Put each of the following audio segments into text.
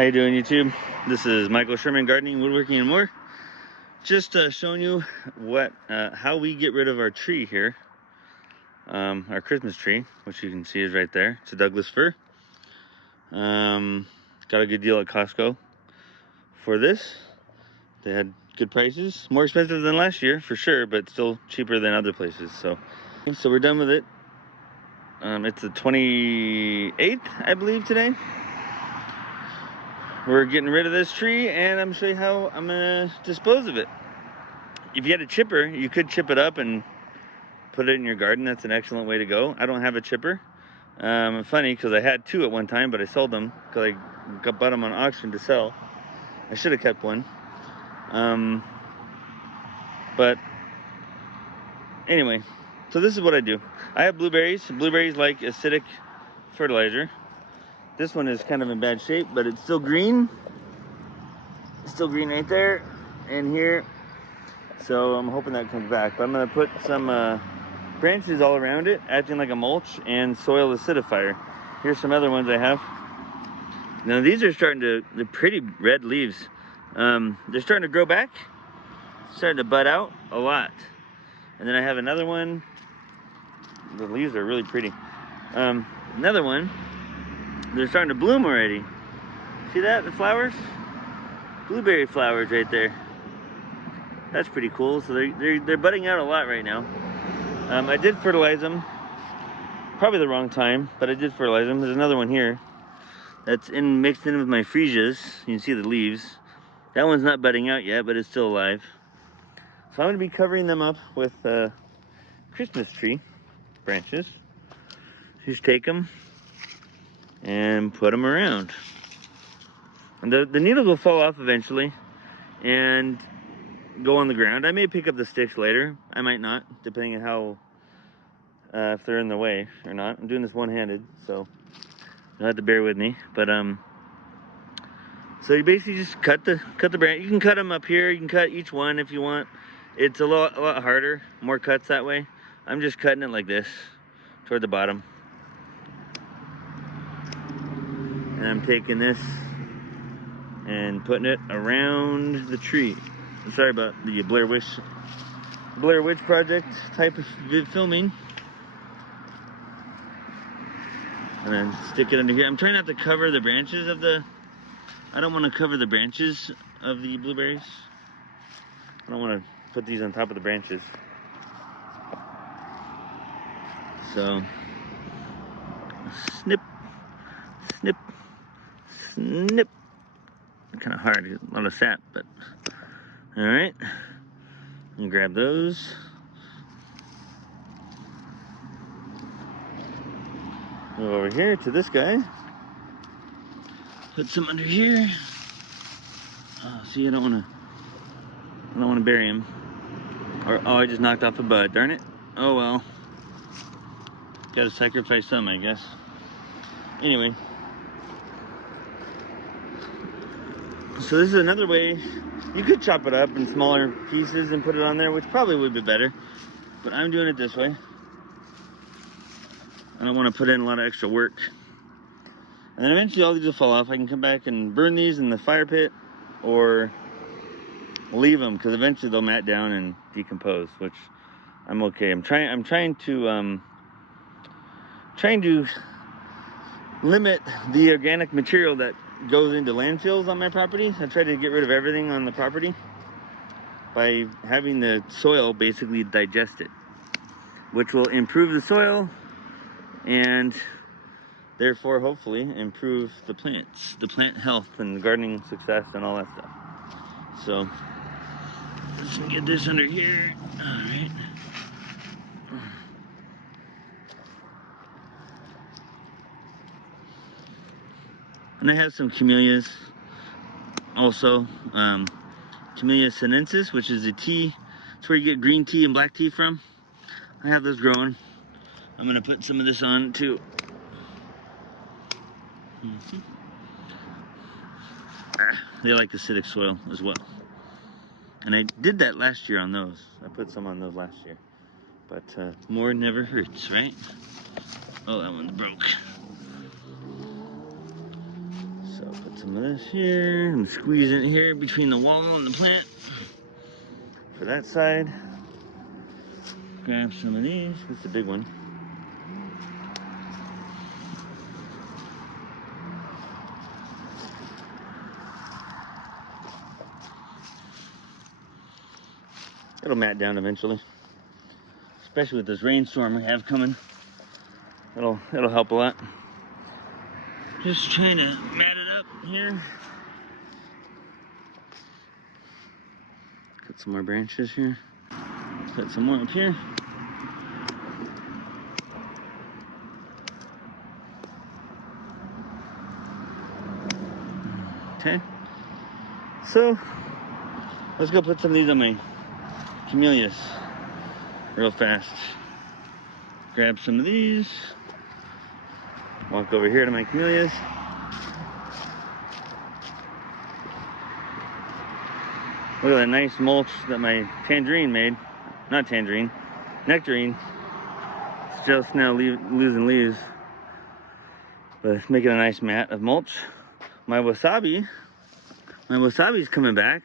How you doing, YouTube? This is Michael Sherman, Gardening, Woodworking, and More. Just showing you how we get rid of our tree here. Our Christmas tree, which you can see is right there. It's a Douglas fir. Got a good deal at Costco for this. They had good prices. More expensive than last year, for sure, but still cheaper than other places. So we're done with it. It's the 28th, I believe, today. We're getting rid of this tree, and I'm going to show you how I'm going to dispose of it. If you had a chipper, you could chip it up and put it in your garden. That's an excellent way to go. I don't have a chipper. Funny, because I had two at one time, but I sold them because I bought them on auction to sell. I should have kept one. But anyway, so this is what I do. I have blueberries. Blueberries like acidic fertilizer. This one is kind of in bad shape, but it's still green. It's still green right there and here. So I'm hoping that comes back. But I'm going to put some branches all around it, acting like a mulch, and soil acidifier. Here's some other ones I have. Now these are they're pretty red leaves. They're starting to grow back. Starting to bud out a lot. And then I have another one. The leaves are really pretty. Another one. They're starting to bloom already. See that? The flowers? Blueberry flowers right there. That's pretty cool. So they're budding out a lot right now. I did fertilize them. Probably the wrong time, but I did fertilize them. There's another one here that's mixed in with my freesias. You can see the leaves. That one's not budding out yet, but it's still alive. So I'm going to be covering them up with Christmas tree branches. Just take them and put them around. And the needles will fall off eventually and go on the ground. I may pick up the sticks later. I might not, depending on how if they're in the way or not. I'm doing this one-handed, so you'll have to bear with me. But so you basically just cut the branch. You can cut them up here. You can cut each one if you want. It's a lot harder, more cuts that way. I'm just cutting it like this toward the bottom. And I'm taking this and putting it around the tree. Sorry about the Blair Witch Project type of filming. And then stick it under here. I'm trying not to cover the branches of I don't want to cover the branches of the blueberries. I don't want to put these on top of the branches. So, snip, snip, snip. Kind of hard, a lot of sap, but all right. And grab those. Move over here to this guy. Put some under here. Oh, see, I don't want to bury him. Or I just knocked off a bud. Darn it. Oh well. Got to sacrifice some, I guess. Anyway. So this is another way. You could chop it up in smaller pieces and put it on there, which probably would be better. But I'm doing it this way. I don't want to put in a lot of extra work. And then eventually all these will fall off. I can come back and burn these in the fire pit or leave them, because eventually they'll mat down and decompose, which I'm okay. I'm trying to limit the organic material that goes into landfills on my property. I try to get rid of everything on the property by having the soil basically digest it, which will improve the soil and therefore hopefully improve the plants, the plant health and gardening success and all that stuff. So let's get this under here. All right. And I have some camellias also. Camellia sinensis, which is a tea. It's where you get green tea and black tea from. I have those growing. I'm going to put some of this on too. They like acidic soil as well. And I did that last year on those. I put some on those last year. But more never hurts, right? Oh, that one's broke. So put some of this here. I'm squeezing it here between the wall and the plant for that side. Grab some of these. That's the big one. It'll mat down eventually, especially with this rainstorm we have coming. It'll help a lot. Just trying to mat it up here. Cut some more branches here. Cut some more up here. Okay. So let's go put some of these on my camellias real fast. Grab some of these. Walk over here to my camellias. Look at that nice mulch that my tangerine made. Not tangerine, nectarine. It's just now losing leaves. But it's making a nice mat of mulch. My wasabi's coming back.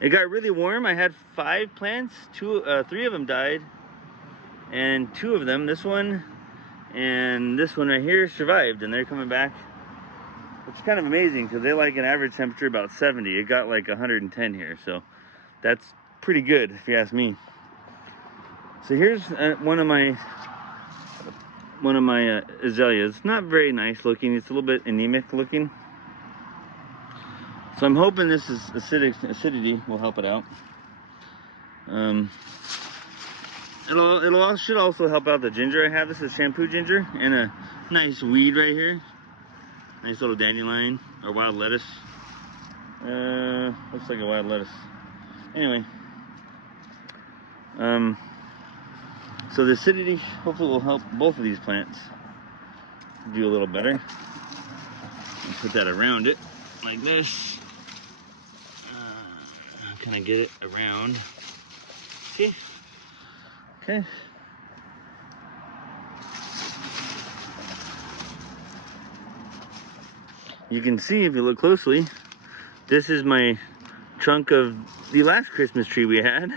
It got really warm. I had 5 plants. 3 of them died. And 2 of them, this one and this one right here, survived, and they're coming back. It's kind of amazing because they like an average temperature about 70. It got like 110 here, so that's pretty good if you ask me. So here's one of my azaleas. Not very nice looking. It's a little bit anemic looking. So I'm hoping this is acidity will help it out. It should also help out the ginger I have. This is shampoo ginger and a nice weed right here. Nice little dandelion or wild lettuce. Looks like a wild lettuce. Anyway, so the acidity hopefully will help both of these plants do a little better. Put that around it like this. Kind of get it around. See? Okay. You can see if you look closely, this is my trunk of the last Christmas tree we had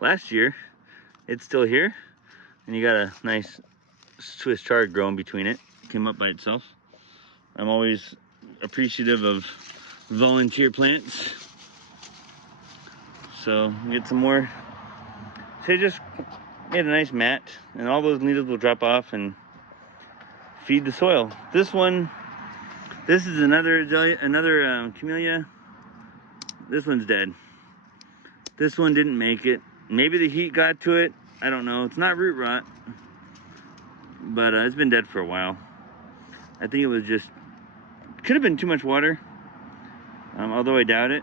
last year. It's still here, and you got a nice Swiss chard growing between it. Came up by itself. I'm always appreciative of volunteer plants. So get some more. So just made a nice mat, and all those needles will drop off and feed the soil. This is another camellia. This one's dead. This one didn't make it. Maybe the heat got to it. I don't know. It's not root rot, but it's been dead for a while. I think it was just, could have been too much water, although I doubt it.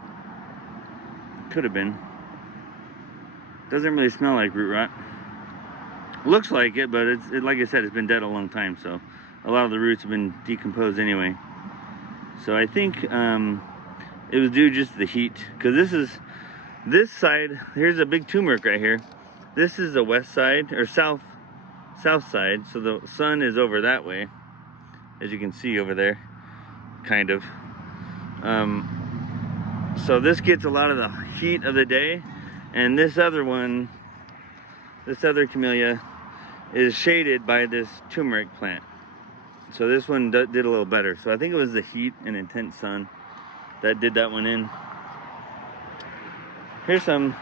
Could have been. Doesn't really smell like root rot. Looks like it, but it's like I said, it's been dead a long time, so a lot of the roots have been decomposed anyway. So I think it was due just to the heat, because this side, here's a big turmeric right here. This is the west side, or south side, so the sun is over that way, as you can see over there, kind of. So this gets a lot of the heat of the day, and this other one, this other camellia, is shaded by this turmeric plant. So this one did a little better. So I think it was the heat and intense sun that did that one in. Here's some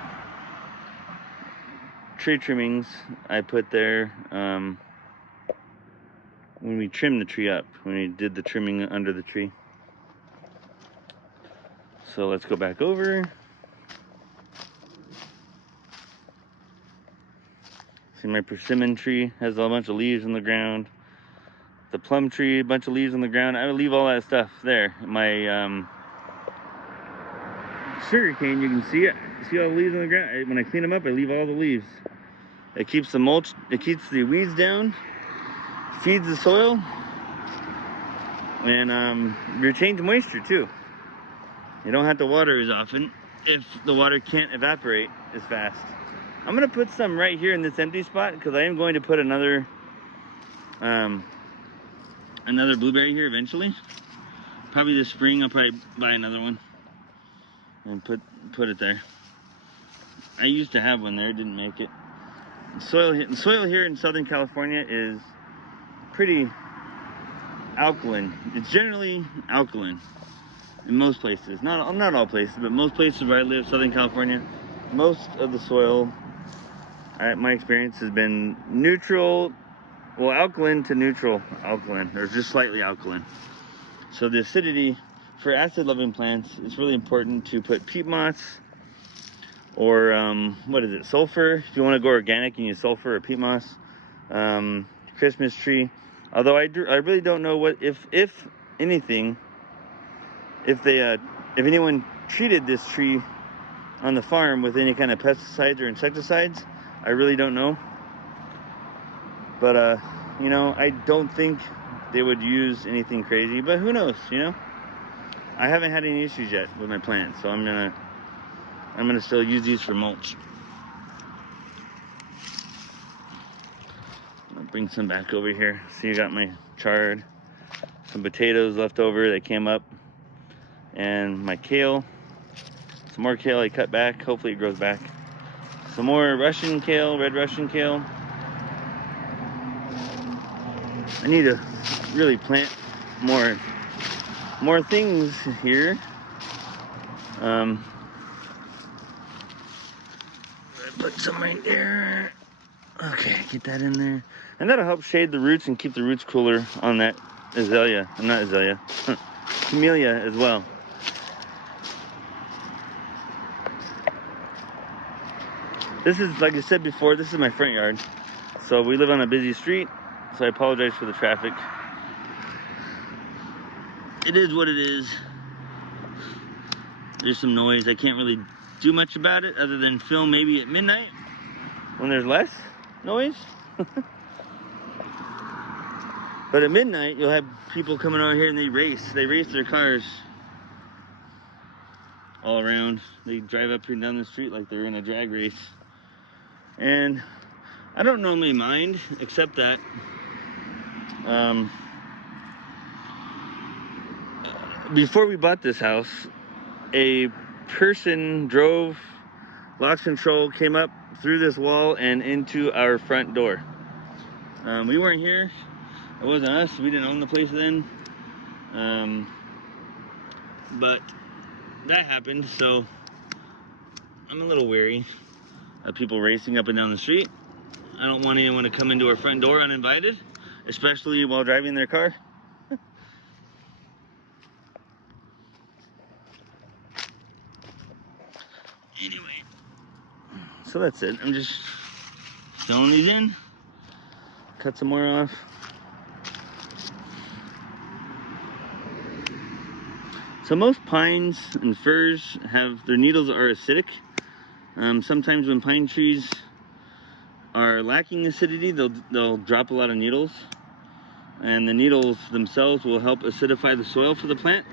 tree trimmings I put there when we trimmed the tree up, when we did the trimming under the tree. So let's go back over. See, my persimmon tree has a bunch of leaves on the ground. The plum tree, a bunch of leaves on the ground. I would leave all that stuff there. My sugar cane, you can see it. See all the leaves on the ground? When I clean them up, I leave all the leaves. It keeps the mulch, it keeps the weeds down, feeds the soil, and retains moisture too. You don't have to water as often if the water can't evaporate as fast. I'm gonna put some right here in this empty spot because I am going to put another blueberry here eventually. Probably this spring I'll probably buy another one and put it there. I used to have one there, didn't make it. Soil here in Southern California is pretty alkaline. It's generally alkaline in most places. Not all places, but most places where I live, Southern California, most of the soil, my experience has been neutral, well, alkaline to neutral alkaline, or just slightly alkaline. So the acidity for acid-loving plants, it's really important to put peat moss or what is it, sulfur. If you want to go organic, you use sulfur or peat moss. Christmas tree. Although I really don't know what if anything, if anyone treated this tree on the farm with any kind of pesticides or insecticides. I really don't know. But you know, I don't think they would use anything crazy, but who knows, you know? I haven't had any issues yet with my plants, so I'm gonna still use these for mulch. I'll bring some back over here. See, I got my chard, some potatoes left over that came up, and my kale. Some more kale I cut back. Hopefully it grows back. Some more Russian kale, red Russian kale. I need to really plant more things here. Put some right there. Okay, get that in there. And that'll help shade the roots and keep the roots cooler on that azalea. Not azalea. Camellia as well. This is, like I said before, this is my front yard. So we live on a busy street, so I apologize for the traffic. It is what it is. There's some noise. I can't really do much about it other than film maybe at midnight when there's less noise. But at midnight, you'll have people coming over here and they race their cars all around. They drive up here and down the street like they're in a drag race. And I don't normally mind, except that before we bought this house, a person drove, lost control, came up through this wall and into our front door. We weren't here. It wasn't us. We didn't own the place then. But that happened, so I'm a little wary of people racing up and down the street. I don't want anyone to come into our front door uninvited, especially while driving their car. Anyway, so that's it. I'm just filling these in. Cut some more off. So most pines and firs have, their needles are acidic. Sometimes when pine trees are lacking acidity, they'll drop a lot of needles. And the needles themselves will help acidify the soil for the plant.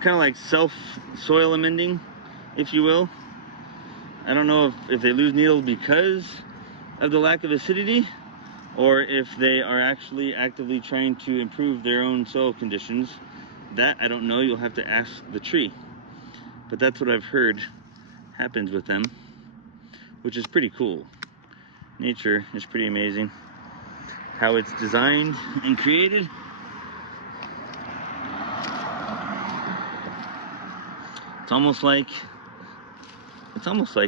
Kind of like self-soil amending, if you will. I don't know if they lose needles because of the lack of acidity, or if they are actually actively trying to improve their own soil conditions. That I don't know. You'll have to ask the tree. But that's what I've heard happens with them, which is pretty cool. Nature is pretty amazing. How it's designed and created. It's almost like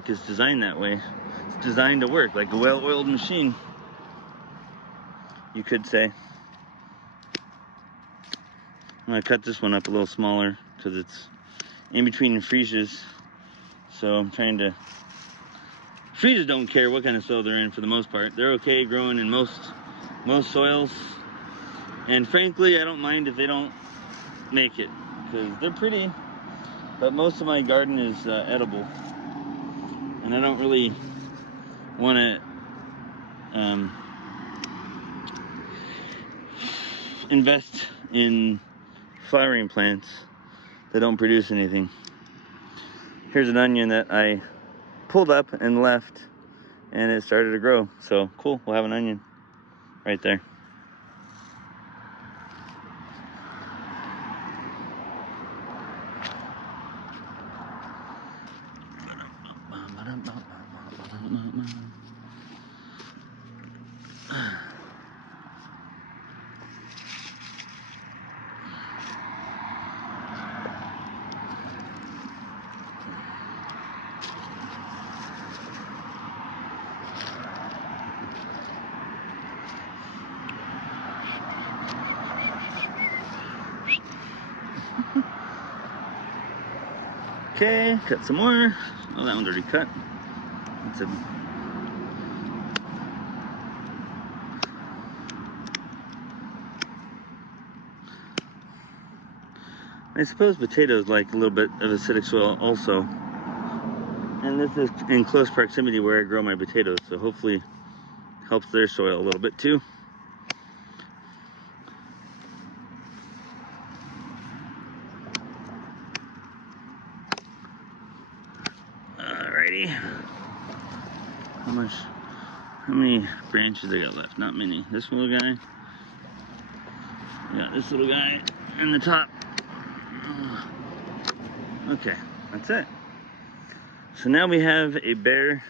it's designed that way. It's designed to work like a well-oiled machine, you could say. I'm gonna cut this one up a little smaller because it's in between freesias. So I'm trying to. Freesias don't care what kind of soil they're in for the most part. They're okay growing in most soils. And frankly, I don't mind if they don't make it because they're pretty. But most of my garden is edible, and I don't really want to invest in flowering plants that don't produce anything. Here's an onion that I pulled up and left, and it started to grow. So cool, we'll have an onion right there. Okay, cut some more. Oh, that one's already cut. That's a I suppose potatoes like a little bit of acidic soil also. And this is in close proximity where I grow my potatoes, so hopefully helps their soil a little bit too. Alrighty. How many branches I got left? Not many. This little guy. Yeah, this little guy in the top. Okay, that's it. So now we have a bare.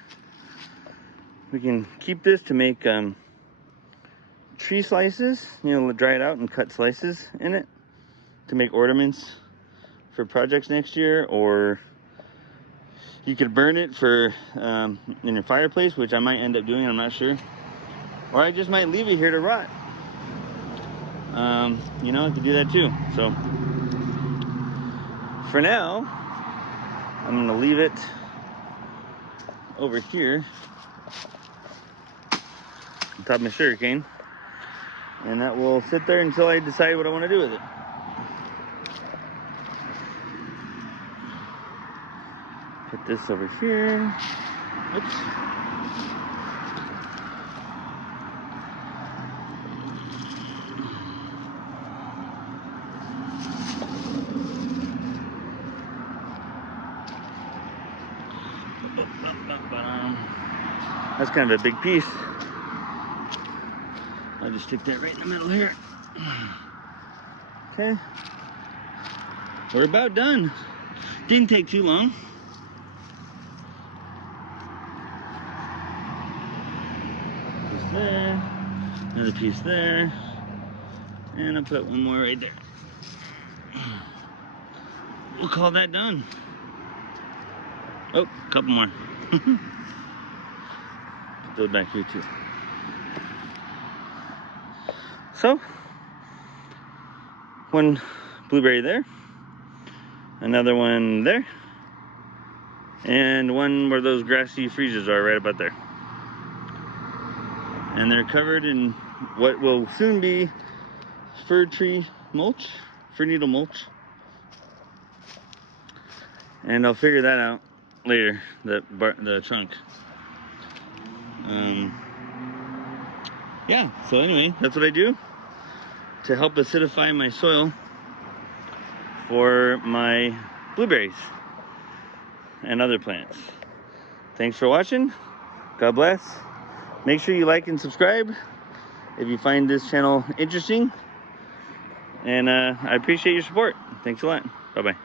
We can keep this to make tree slices, you know, dry it out and cut slices in it to make ornaments for projects next year, or you could burn it for in your fireplace, which I might end up doing, I'm not sure. Or I just might leave it here to rot. You know, I could do that too. So for now, I'm gonna leave it over here on top of my sugarcane, and that will sit there until I decide what I want to do with it. Put this over here. Oops. That's kind of a big piece. I'll just stick that right in the middle here. Okay. We're about done. Didn't take too long. Piece there, another piece there, and I'll put one more right there. We'll call that done. Oh, a couple more. Put those back here too. So, one blueberry there, another one there, and one where those grassy freezers are right about there. And they're covered in what will soon be fir tree mulch, fir needle mulch. And I'll figure that out later, the trunk. Yeah, so anyway, that's what I do to help acidify my soil for my blueberries and other plants. Thanks for watching. God bless. Make sure you like and subscribe if you find this channel interesting. And I appreciate your support. Thanks a lot. Bye-bye.